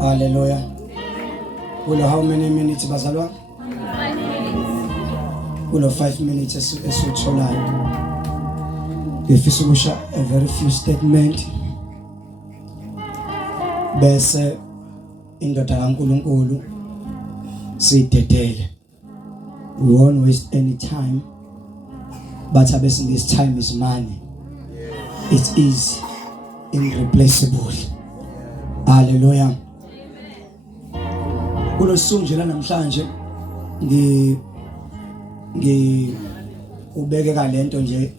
Hallelujah. Kulo how many minutes bazalwa? 5 minutes. Kulo 5 minutes esitholayo. Ngifisa ukusha a very few statement. Bese indoda kaNkulunkulu sidedele. We won't waste any time. But this time is money. It is irreplaceable. Hallelujah. Kulo sunjela namhlanje ubeke kalento nje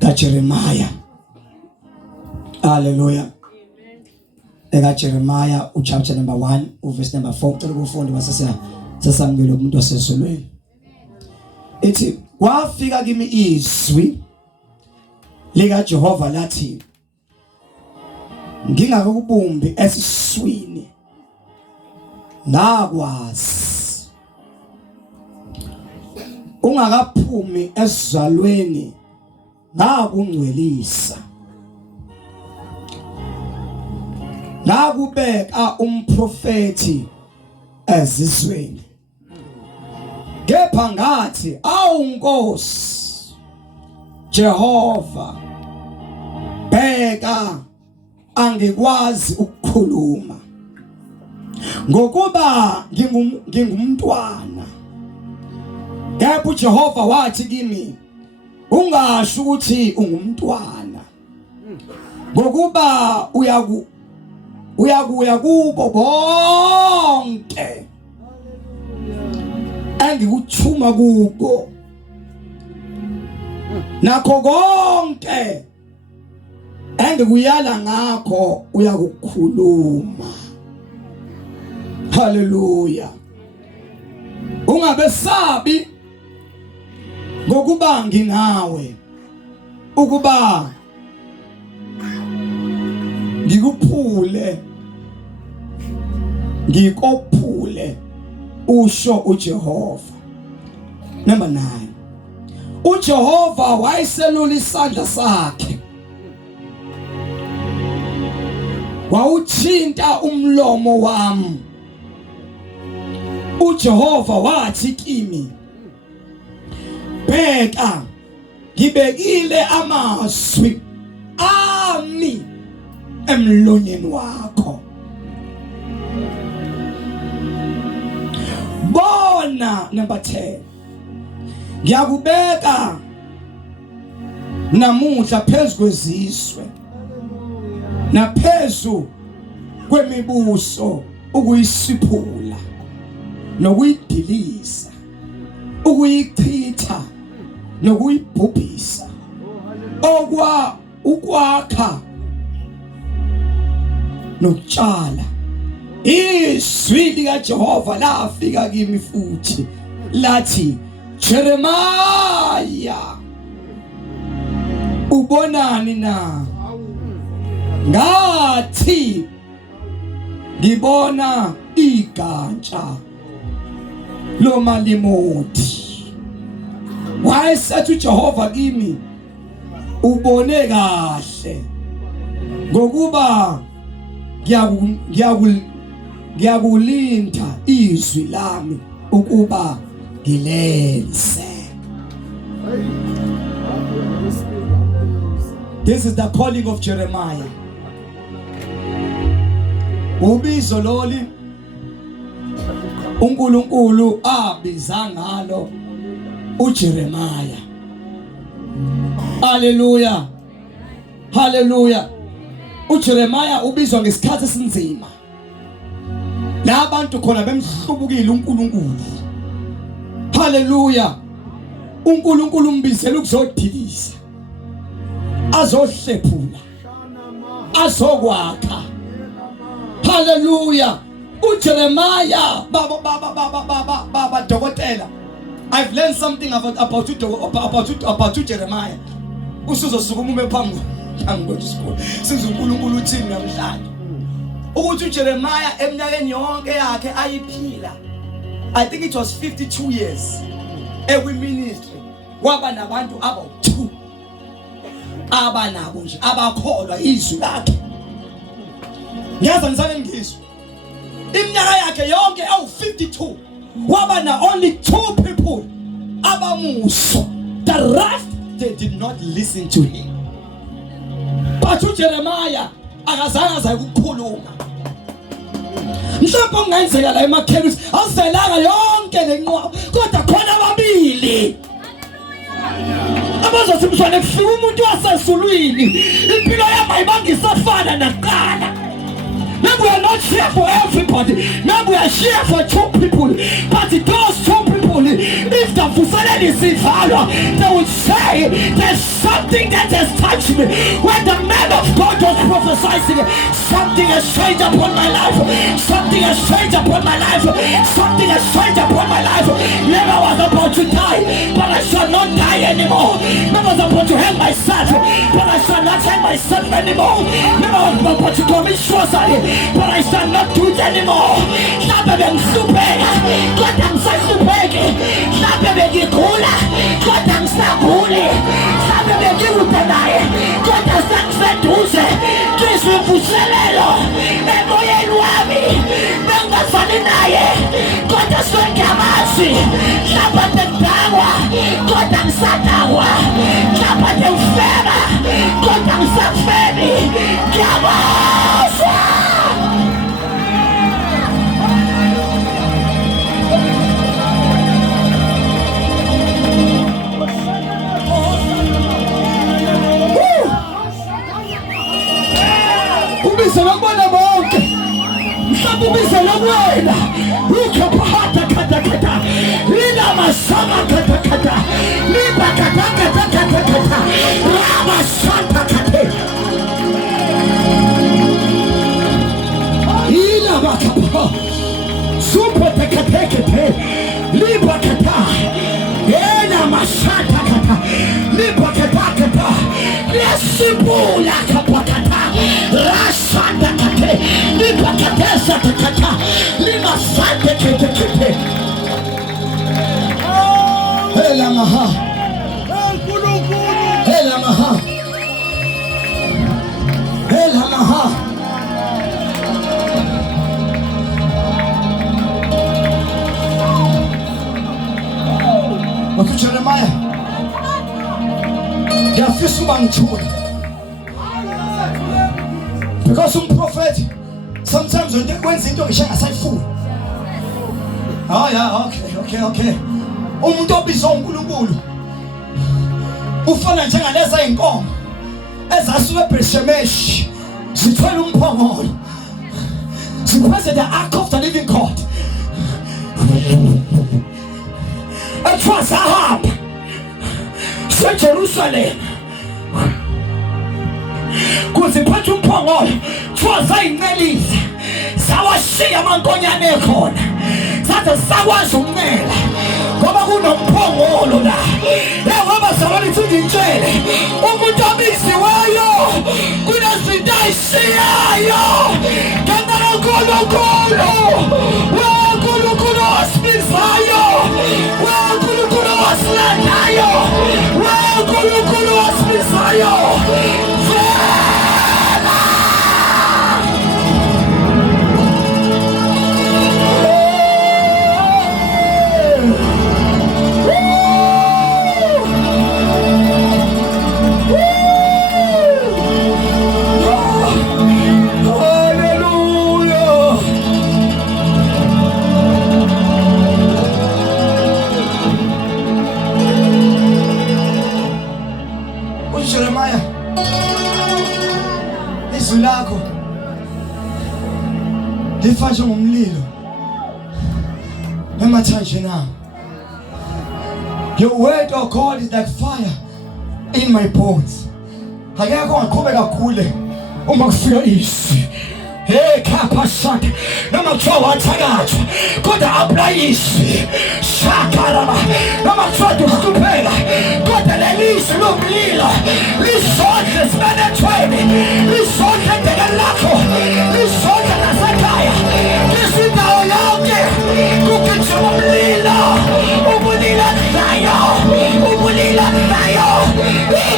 kaJeremiah. Hallelujah. Eka Jeremiah chapter number 1 verse number 4 ucela ukufunda basasamukele umuntu wasezulwini. Ethi kwafika kimi izwi lika Jehova lathi ngingakubumbi esiswini ngakwazi ungakaphumi esizalweni ngakungcwelisa ngakubeka umprofeti ezizweni kepha ngathi awu Nkosi Jehova bheka angikwazi ukukhuluma ngokuba ngingumntwana. Kepha uJehova wathi kimi ungasho ukuthi ungumntwana ngokuba uyakuya kubo bonke engikuthuma kubo nakho konke engikuyala ngakho uyakukhuluma. Hallelujah. Ungabesabi ngokuba nginawe ukuba ngikuphule ngikophule usho uJehova. Number 9. uJehova wayeselula isandla sakhe wawuthinta umlomo wami. uJehova wathi kimi bheka ngibekile amazwi ami emlonyeni wakho. Bona number 10. Ngiyakubeka namuhla phezu kwezizwe naphezu kwemibuso ukuyisiphula nokuyidiliza ukuyichitha nokuyibhubhisa ukwakha nokutshala. Izwi likaJehova lafika kimi futhi lathi Jeremiah ubonani na? Ngathi ngibona igantsha lomalimoti. Wayesethi uJehova kimi ubone kahle ngokuba ngiyakulinda izwi lami ukuba ngilenze. This is the calling of Jeremiah. Ubizo loli uNkulunkulu abiza ngalo uJeremiah. Hallelujah. Hallelujah. uJeremiah ubizwa ngesikhathi esinzima. La abantu khona bemhlubukile uNkulunkulu. Hallelujah. uNkulunkulu umbizela ukuzodilisa, azohlephula, azokwakha. Hallelujah. uJeremiah baba dokotela. I've learned something about Jeremiah. Usuzosukuma ume phambi kwesikhulu. Siza uNkulunkulu uthini namhlanje. Ukuthi uJeremiah eminyakeni yonke yakhe ayiphila, I think it was 52 years every ministry kwaba nabantu aba2 abanabo nje abakholwa izwi lakhe. Ngiyazi nisake ngizwe. Iminyaka yakhe yonke awu52 waba na only 2 people abamuso. The rest they did not listen to him. But uJeremiah akazange ukukhuluma. Mhlawumbe ungenzeka la Emakheni awuselanga yonke lenqwaba kodwa khona ababili abazothi mshwane kufika umuntu wasesulwini impilo yami ayibangisafana nakuqala. Now we are not here for everybody. Now we are here for 2 people. But those 2 people, if the Fusale is involved, they would say there's something that has touched me. When the man of God was prophesying, something has changed upon my life. Something has changed upon my life. Something has changed upon my life. Never was about to die, but I shall not die anymore. Never was about to hang myself, but I shall not hang myself anymore. Never was about to commit suicide, but I shall not do it anymore. Mhlawumbe bengihlupeka kodwa ngisahlupeki. Mhlawumbe bengigula kodwa ngisaguli. Mhlawumbe bengikude naye kodwa sengiseduze. Ngizwe imvuselelo emoyeni wami. Bengingafani naye kodwa sengiyamazi. Mhlawumbe bengidakwa kodwa ngisadakwa. Mhlawumbe ngifeba kodwa ngisafeni. Ngiyamazi. Ubise lokubona bonke. Mhlawumbe ubise lokwena. Ukhapha kata. Lina masama kata. Liba kata. Rama santa kata. Ila bakapa. Super kata. Liba kata. Ena masanta kata. Liba kata. Lesibula kata. Rasanda kate, liba katesa kata, liba sande kete. Hela maha, hela maha, hela maha. Wakati Jeremiah, ya fisu banchuri. Because some prophet, sometimes when they went into the shang aside food. Oh yeah, okay. Umuntu obizwa uNkulunkulu ufana njengaleza inkomo ezasuke eBethshemeshi zithwele umphongolo zipheze the ark of the living God. Etwas ahab seJerusalem kuziphatha umphongolo twaza incelisa sawashiya amankonyane ekhona sathi sakwazi ukumela ngoba kunomphongolo la ngoba sabalithi ngitshele umuntu obiziweyo kunezinto ayishiyayo kaNkulunkulu uNkulunkulu osibizayo uNkulunkulu osilandayo uNkulunkulu osibizayo. Jeremiah, izwi lakho lifashe ngomlilo emathanjeni ami. Your word, oh God, is like fire in my bones. Akekho ongaqhubeka kule uma kufika izwi. Hey kapasat, noma kuthiwa wathakathwa kodwa apply izwi. Shakarama, noma kuthiwa uhlupheka kodwa lelizwi lomlilo lisondle sibenethweni, lisondle endleleni lakho, lisondle nasekhaya, lisindawo yonke kugijima umlilo, ubulilo nayo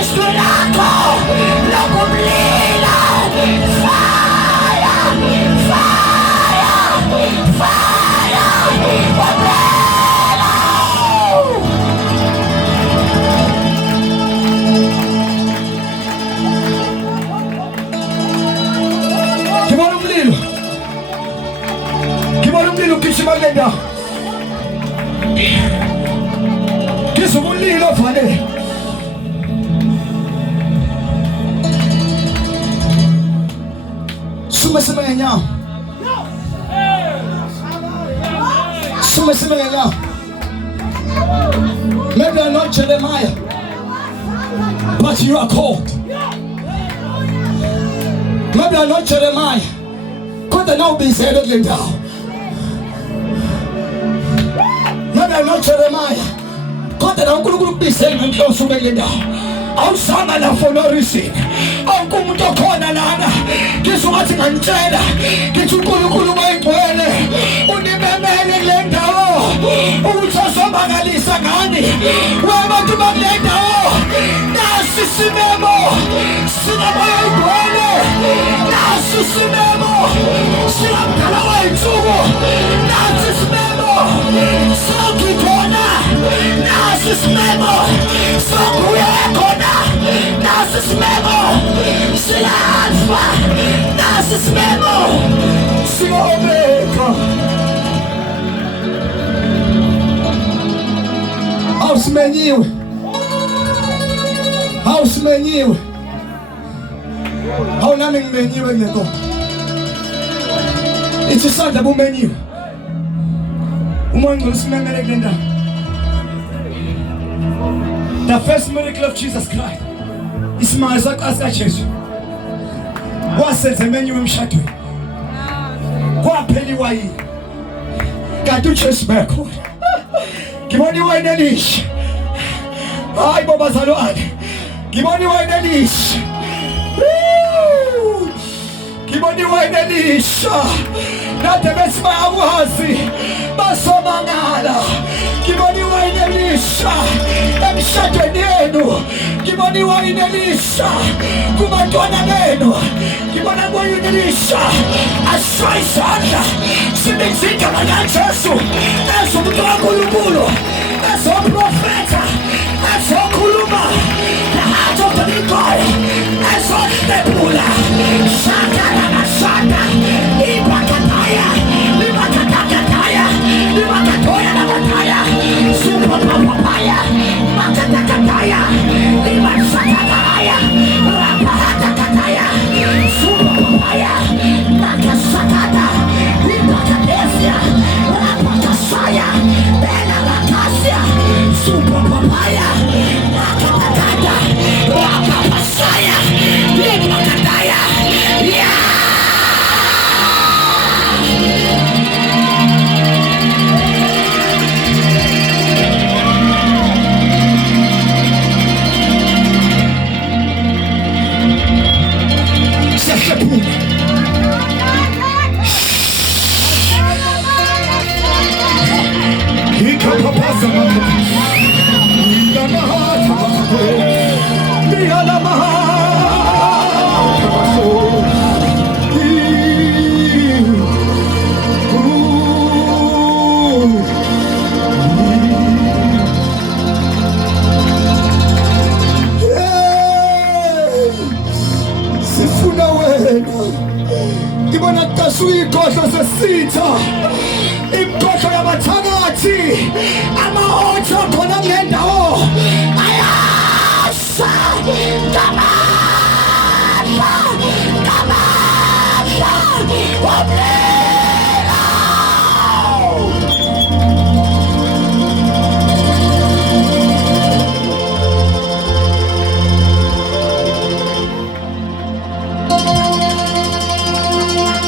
izwi lakho lokumlilo. Fire! Ngishima lenda. Ngizumulilo vale. Sume ngenya. Sume ngenya. Maybe you're not Jeremiah, but you are called. Maybe you're not Jeremiah. Could now be said down. Maybe you're not Jeremiah. Could now be said down. Awusangana for no reason. Awukumuntu okhona lana. Ngizothi ngantshela. Ngithi uNkulunkulu wayigcwele. Unimemele kule ndawo. Ukuzobakalisa ngani. Wabantu bakule ndawo. Nasi simemo. Sinamoya igcwele. Nasi simemo. Sinamdala wayinsuku. Nasi simemo. Sokukhona. Nasi simemo. Sokukhona. Nasi simemo. Silahamba. Nasi simemo. Siomeka. Ausimenyiwe. Ausimenyiwe. Awunami ngimenyiwe ngeko. Isisanda bumenyiwe. Umoya usimemele kenda. The first miracle of Jesus Christ is Isaac as Jesus. Wasenze menyiwe emshadweni. Kwapheliwa yini? Kanti uJesu bekho. Ngibona wena Elisha. Hayi baba zalwane. Ngibona wena Elisha. Ngibona wena Elisha. Nade besibawazi basomangala. Ngibona wena Elisha. Emshadweni yenu. Ngibona wena Elisha. Kubantwana benu. Ngibona wena Elisha. Asayisana. Simizika kaNjesu. Ezomuntu kaNkulunkulu. Ezoprofeta. Ezokhuluma. The heart of the God. Ezostepula. Shakara masana. Ibakataya. Ibakatakataya. Ibakatoya nabataya. Supapapaya. Makatakataya. Ibasakataya. Rapahatakataya. Supapapaya. Makasakata. Ibakadesia. Rapakasaya. Benabakasia. Supapapaya. Makatakata. Rapapasaya. Ibakataya. Yeah. Ngibona kasuyikhohlo sesitha ikhohlo yabathakathi amahotho khona kule ndawo ayasa kamandla wablela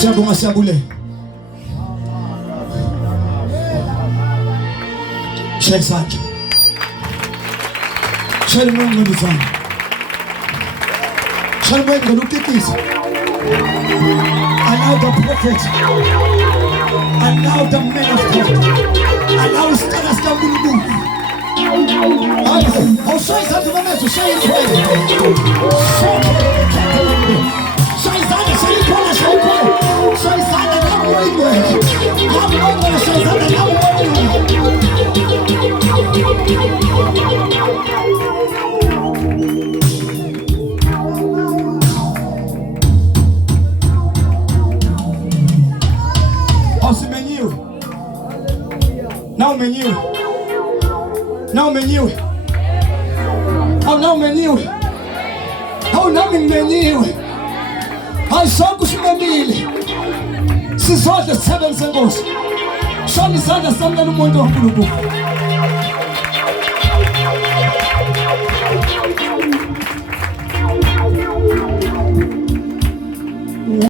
siyabonga siyabule shake side shake ngombe sana shake ngombe ngokukitisa allow the prophet allow the man of God allow stars to move oh shake side mama shake Osimenyiwe Na umenyiwe. Na umenyiwe. Au na umenyiwe. Au nami nimenyiwe. Ayisonke usimemile. Sizodwa sisebenze Nkosi. Shona izandla sami umuntu waNkulunkulu.